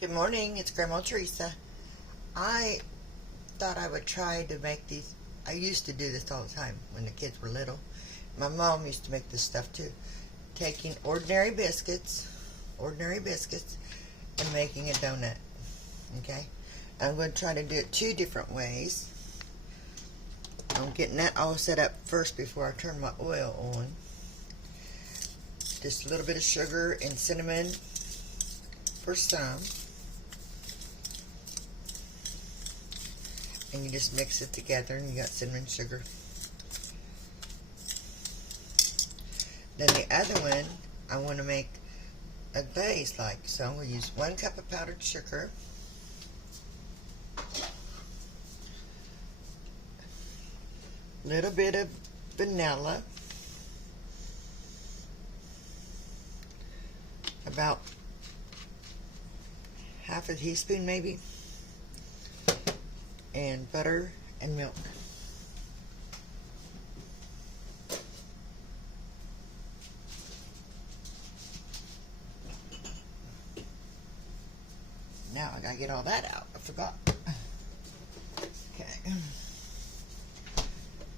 Good morning, it's Grandma Teresa. I thought I would try to make these. I used to do this all the time when the kids were little. My mom used to make this stuff too. Taking ordinary biscuits, and making a donut. Okay? I'm going to try to do it two different ways. I'm getting that all set up first before I turn my oil on. Just a little bit of sugar and cinnamon for some. And you just mix it together and you got cinnamon sugar. Then the other one, I want to make a glaze like. So I'm going to use 1 cup of powdered sugar. Little bit of vanilla. About half a teaspoon maybe. And butter and milk. Now I gotta get all that out. I forgot. Okay.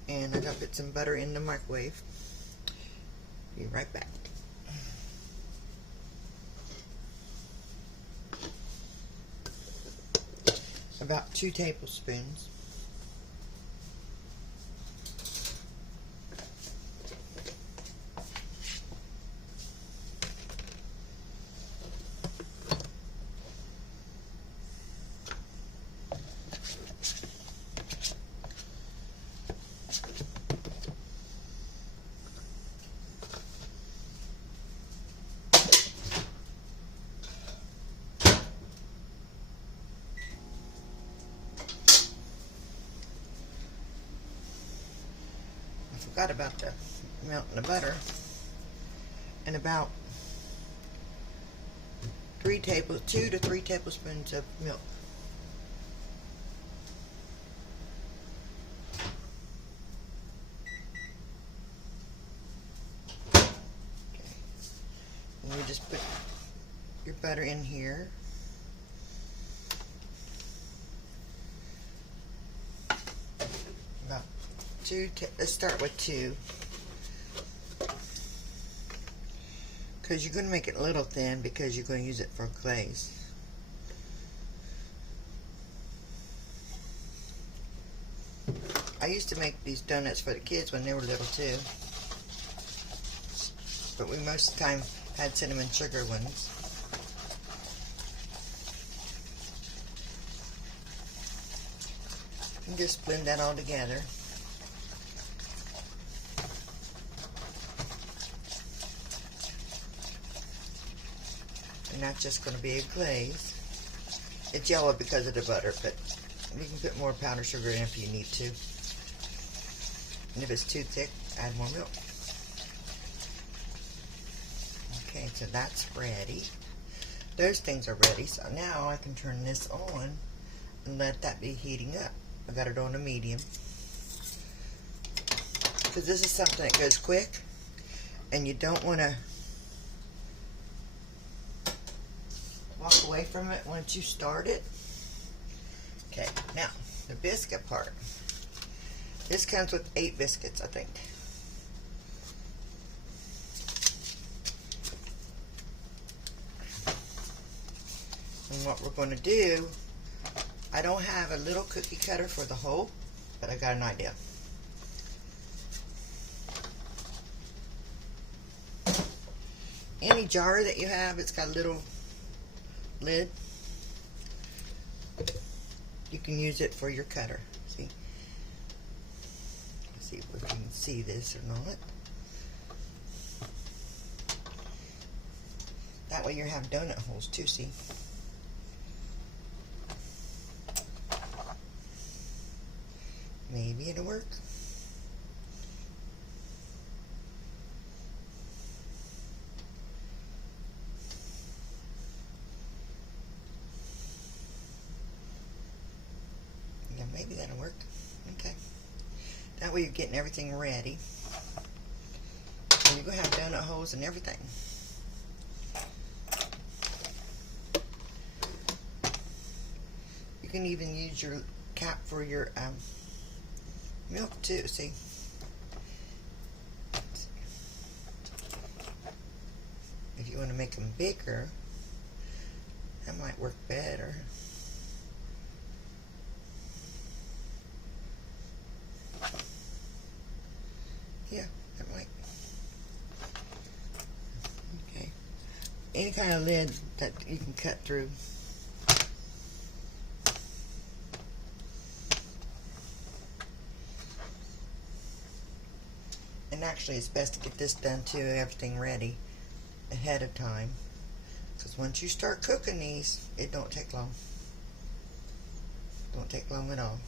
And I gotta put some butter in the microwave. Be right back. About 2 tablespoons. Forgot about the milk and the butter, and about 2 to 3 tablespoons of milk. Okay. And you just put your butter in here. About 2. Let's start with 2, because you're going to make it a little thin because you're going to use it for glaze. I used to make these donuts for the kids when they were little too, but we most of the time had cinnamon sugar ones. And just blend that all together. And that's just going to be a glaze. It's yellow because of the butter, but you can put more powdered sugar in if you need to. And if it's too thick, add more milk. Okay, so that's ready. Those things are ready, so now I can turn this on and let that be heating up. I got it on a medium, because this is something that goes quick, and you don't want to walk away from it once you start it. Okay, now the biscuit part. This comes with 8 biscuits, I think. And what we're going to do, I don't have a little cookie cutter for the hole, but I got an idea. Any jar that you have, it's got a little lid, you can use it for your cutter. See? Let's see if we can see this or not. That way you have donut holes too, see? Maybe it'll work. Yeah, maybe that'll work. Okay. That way you're getting everything ready. And you're going to have donut holes and everything. can even use your cap for your milk too. See? If you want to make them bigger, that might work better. Yeah, that might. Okay. Any kind of lid that you can cut through. And actually, it's best to get this done too, everything ready ahead of time. Because once you start cooking these, it don't take long. Don't take long at all.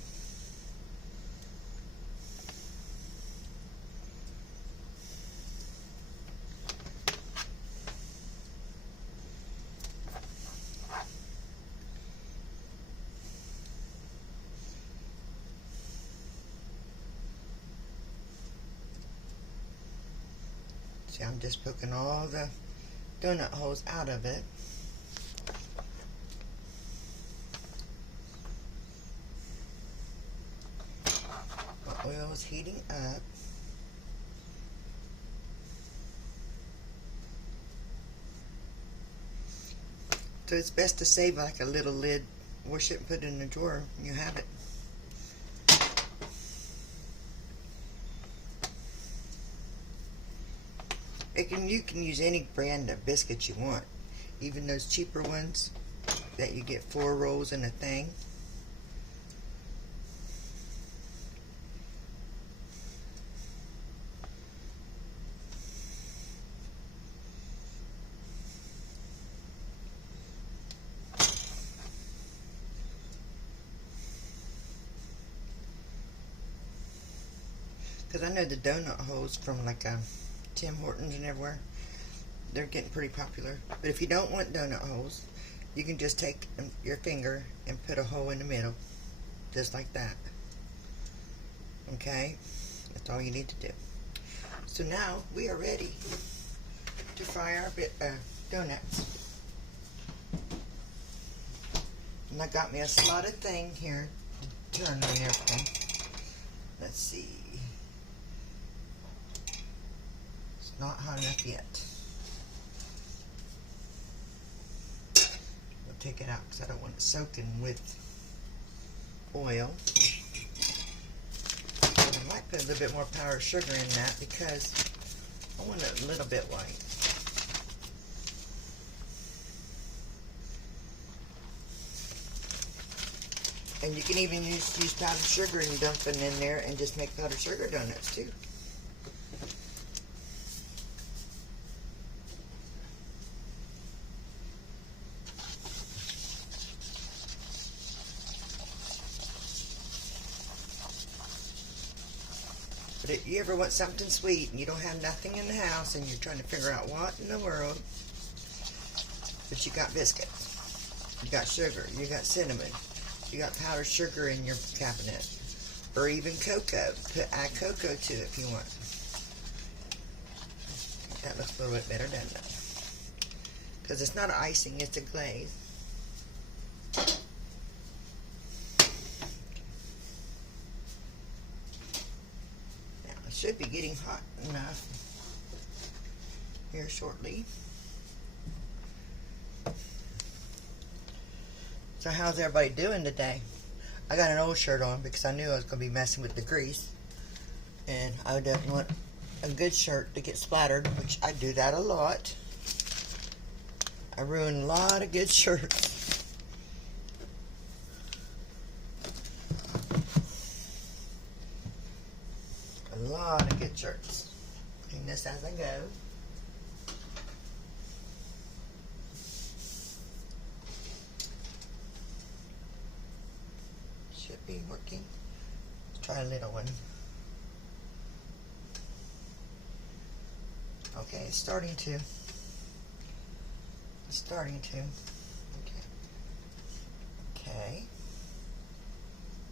See, I'm just poking all the donut holes out of it. The oil is heating up. So it's best to save like a little lid, wash it and put it in a drawer and you have it. You can use any brand of biscuits you want, even those cheaper ones that you get 4 rolls in a thing. Because I know the donut holes from like Tim Hortons and everywhere, they're getting pretty popular. But if you don't want donut holes, you can just take your finger and put a hole in the middle, just like that. Okay, that's all you need to do. So now we are ready to fry our donuts. And I got me a slotted thing here to turn on everything. Let's see. Not hot enough yet. We'll take it out because I don't want it soaking with oil. But I might put a little bit more powdered sugar in that because I want it a little bit white. And you can even use powdered sugar and dump it in there and just make powdered sugar donuts too. But if you ever want something sweet and you don't have nothing in the house and you're trying to figure out what in the world, but you got biscuits, you got sugar, you got cinnamon, you got powdered sugar in your cabinet, or even cocoa. Add cocoa to it if you want. That looks a little bit better, doesn't it? Because it's not icing, it's a glaze. Should be getting hot enough here shortly. So how's everybody doing today? I got an old shirt on because I knew I was going to be messing with the grease, and I didn't want a good shirt to get splattered, which I do that a lot. I ruin a lot of good shirts. A lot of good shirts. Clean this as I go. Should be working. Let's try a little one. Okay, it's starting to. It's starting to. Okay. Okay.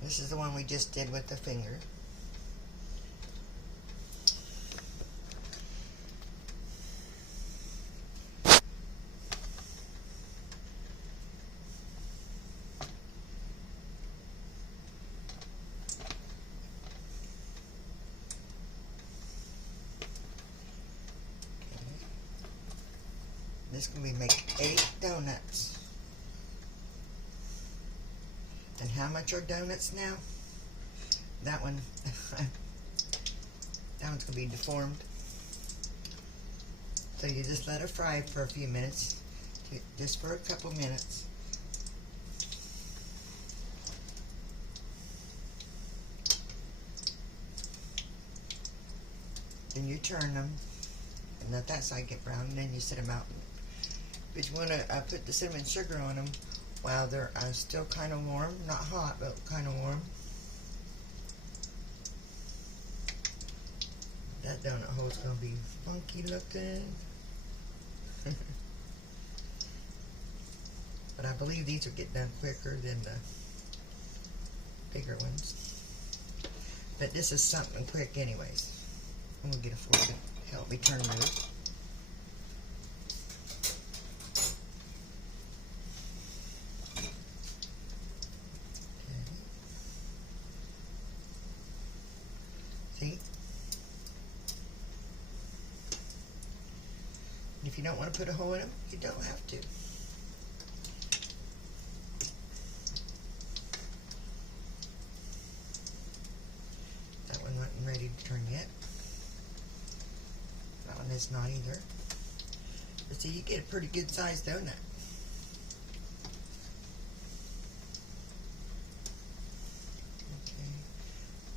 This is the one we just did with the finger. just going to make 8 donuts. And how much are donuts now? That one, that one's going to be deformed. So you just let it fry for a few minutes, just for a couple minutes. Then you turn them and let that side get brown, and then you set them out. But you want to put the cinnamon sugar on them while they're still kind of warm, not hot, but kind of warm. That donut hole's going to be funky looking. But I believe these will get done quicker than the bigger ones. But this is something quick anyways. I'm going to get a fork to help me turn those. See? And if you don't want to put a hole in them, you don't have to. That one wasn't ready to turn yet. That one is not either. But see, you get a pretty good sized donut.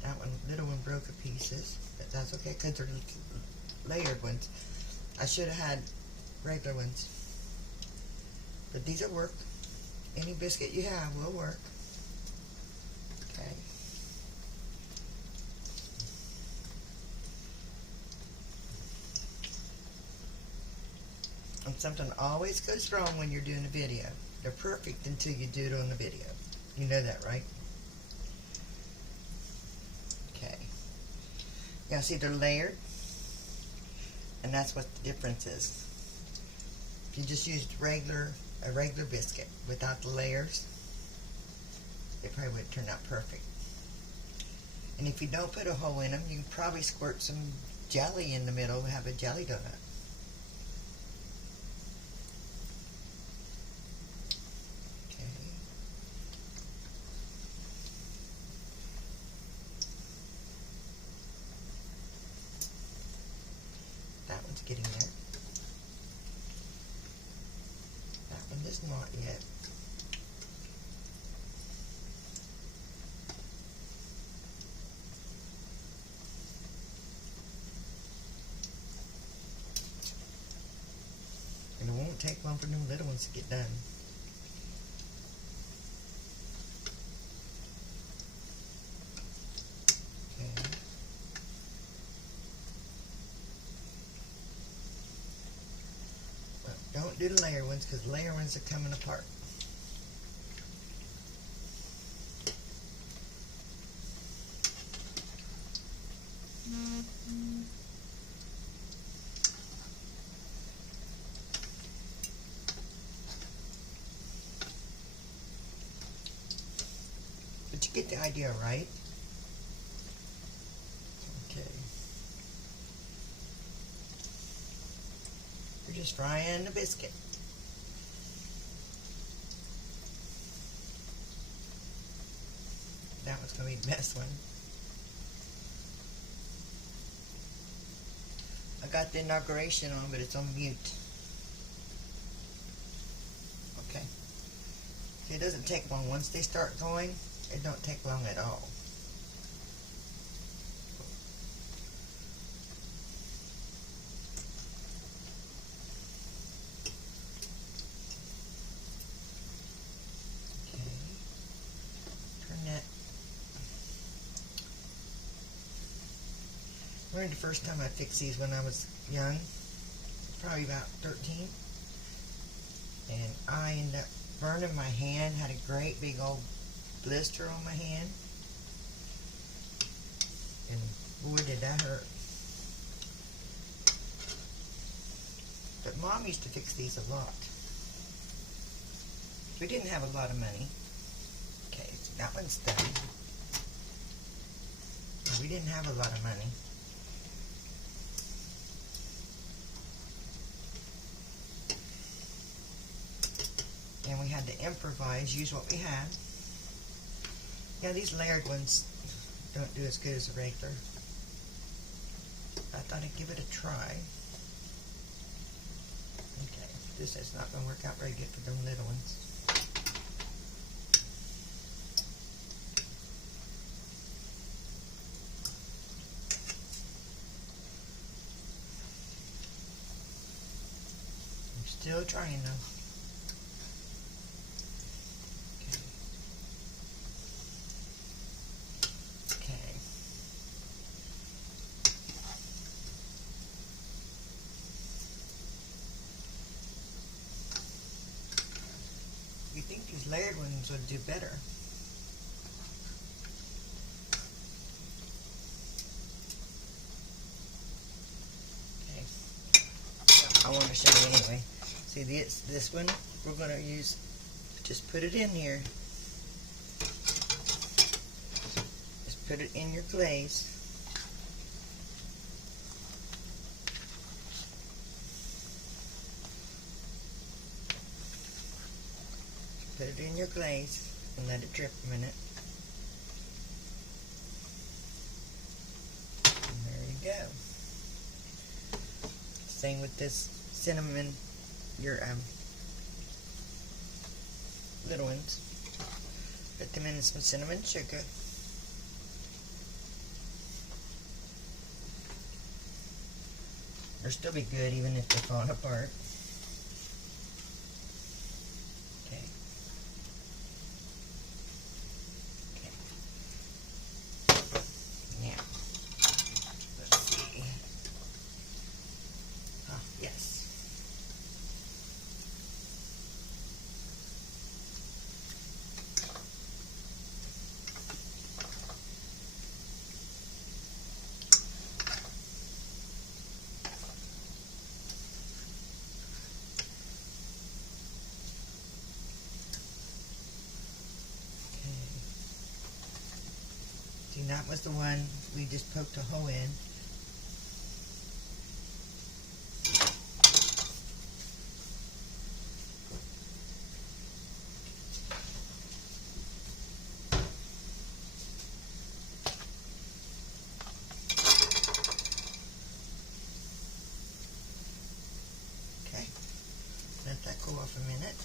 That one, little one broke to pieces, but that's okay because they're layered ones. I should have had regular ones, but these will work. Any biscuit you have will work. Okay. And something always goes wrong when you're doing a video. They're perfect until you do it on the video. You know that, right? Now see, they're layered, and that's what the difference is. If you just used a regular biscuit without the layers, it probably would turn out perfect. And if you don't put a hole in them, you can probably squirt some jelly in the middle and have a jelly donut. That one's getting there. That one is not yet. And it won't take long for them little ones to get done. Don't do the layer ones because the layer ones are coming apart. But you get the idea, right? Just frying the biscuit. That one's going to be the best one. I got the inauguration on, but it's on mute. Okay. It doesn't take long. Once they start going, it don't take long at all. I learned the first time I fixed these when I was young, probably about 13, and I ended up burning my hand, had a great big old blister on my hand, and boy did that hurt. But Mom used to fix these a lot. We didn't have a lot of money. Okay, so that one's done. We didn't have a lot of money. And we had to improvise, use what we had. Yeah, these layered ones don't do as good as the regular. I thought I'd give it a try. Okay, this is not going to work out very good for them little ones. I'm still trying though. You think these layered ones would do better. Okay. So I want to show you anyway. See this one, we're going to use, just put it in here. Just put it in your glaze. Put it in your glaze and let it drip a minute. And there you go. Same with this cinnamon, your little ones. Put them in some cinnamon sugar. They'll still be good even if they're falling apart. See, that was the one we just poked a hole in. Okay, let that go off a minute.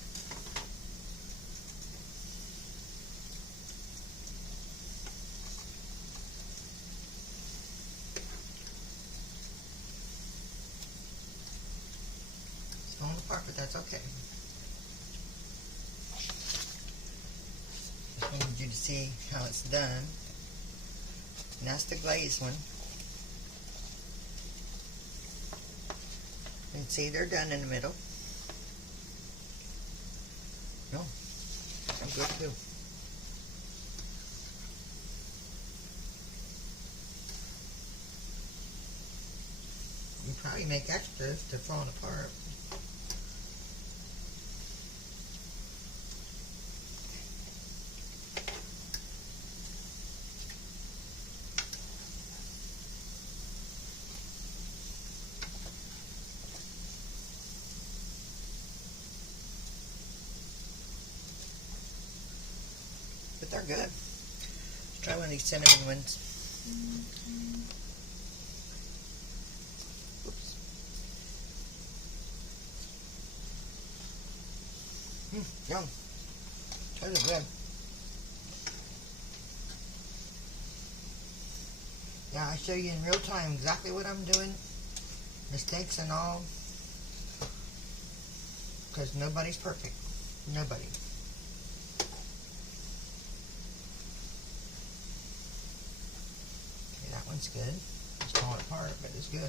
Falling apart, but that's okay. Just wanted you to see how it's done. And that's the glazed one. And see, they're done in the middle. No, I'm good too. You probably make extras if they're falling apart. But they're good. Let's try one of these cinnamon ones. Oops. Yum. Those are good. Yeah, I show you in real time exactly what I'm doing. Mistakes and all. Because nobody's perfect. Nobody. That one's good. It's falling apart, but it's good.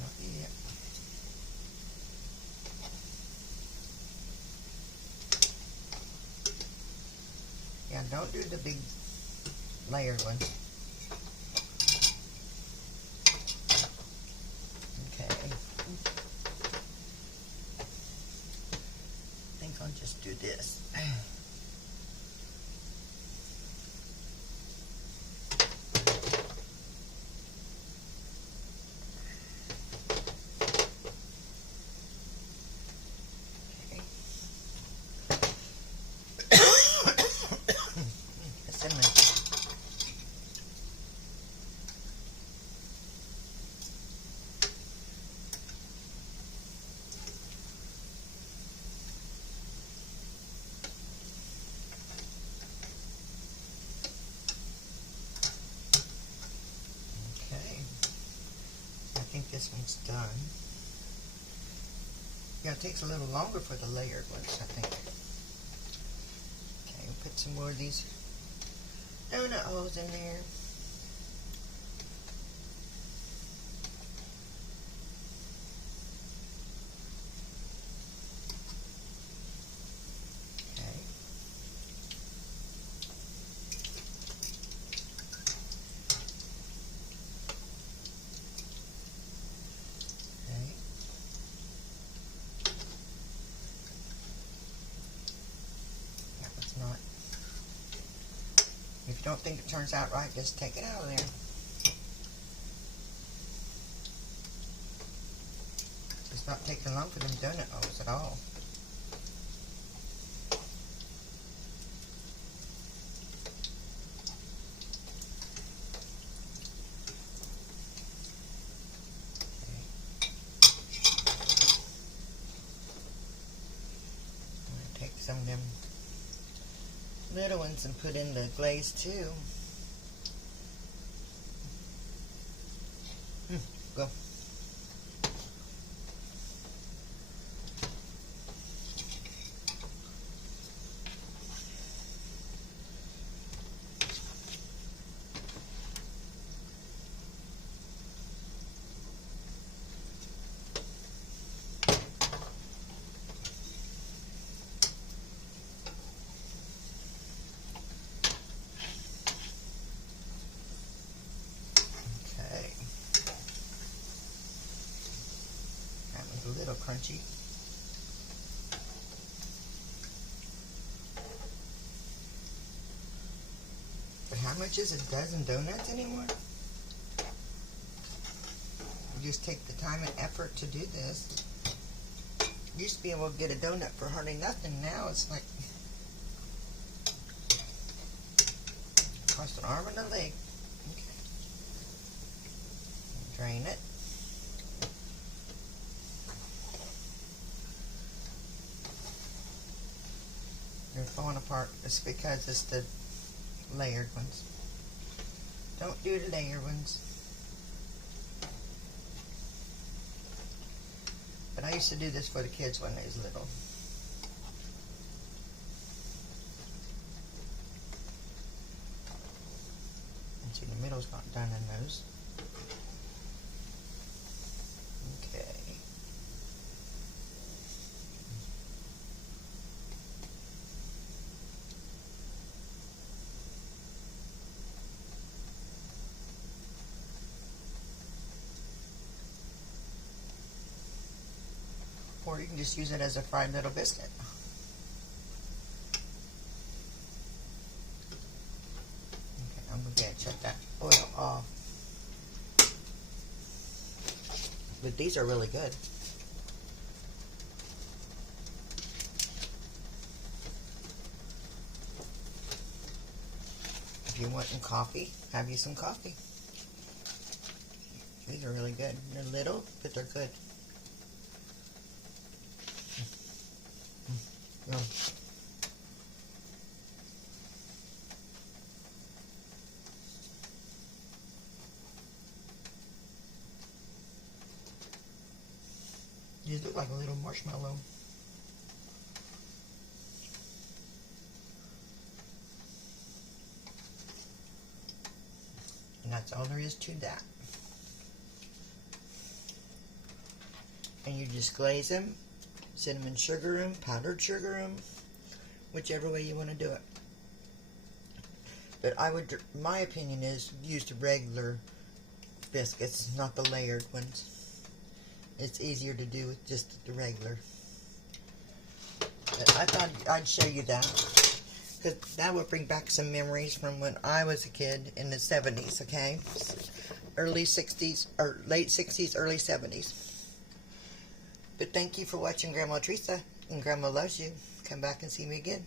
Not yet. Yeah, don't do the big layered one. I'll just do this. think this one's done. Yeah, it takes a little longer for the layered ones, I think. Okay, we'll put some more of these donut holes in there. If you don't think it turns out right, just take it out of there. It's not taking long for them donut holes at all. I'm going to take some of them little ones and put in the glaze too. Go. A little crunchy. But how much is a dozen donuts anymore? You just take the time and effort to do this. You used to be able to get a donut for hardly nothing. Now it's like cost an arm and a leg. Okay. Drain it. They're falling apart. It's because it's the layered ones. Don't do the layered ones. But I used to do this for the kids when they was little. And see, the middle's not done in those. Okay. Or you can just use it as a fried little biscuit. Okay, I'm going to check that oil off. But these are really good. If you want some coffee, have you some coffee. These are really good. They're little, but they're good. No. These look like a little marshmallow. And that's all there is to that. And you just glaze them. Cinnamon sugar them, powdered sugar them, whichever way you want to do it. But I would, my opinion is, use the regular biscuits, not the layered ones. It's easier to do with just the regular. But I thought I'd show you that, because that would bring back some memories from when I was a kid in the 70s, okay? Early 60s, or late 60s, early 70s. But thank you for watching Grandma Teresa, and Grandma loves you. Come back and see me again.